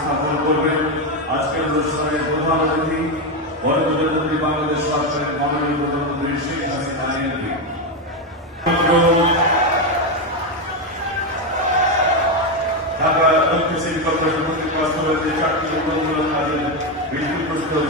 স্থাপন করবেন। আজকের অনুষ্ঠানের প্রধান অতিথি প্রধানমন্ত্রী বাংলাদেশ সরকারের মাননীয় প্রধানমন্ত্রী শেখ হাসিনা এমপি। ঢাকা দক্ষিণ সিটি কর্পোরেশন কর্তৃক বাস্তবায়িত 4টি উন্নয়নমূলক কাজের ভিত্তিপ্রস্তর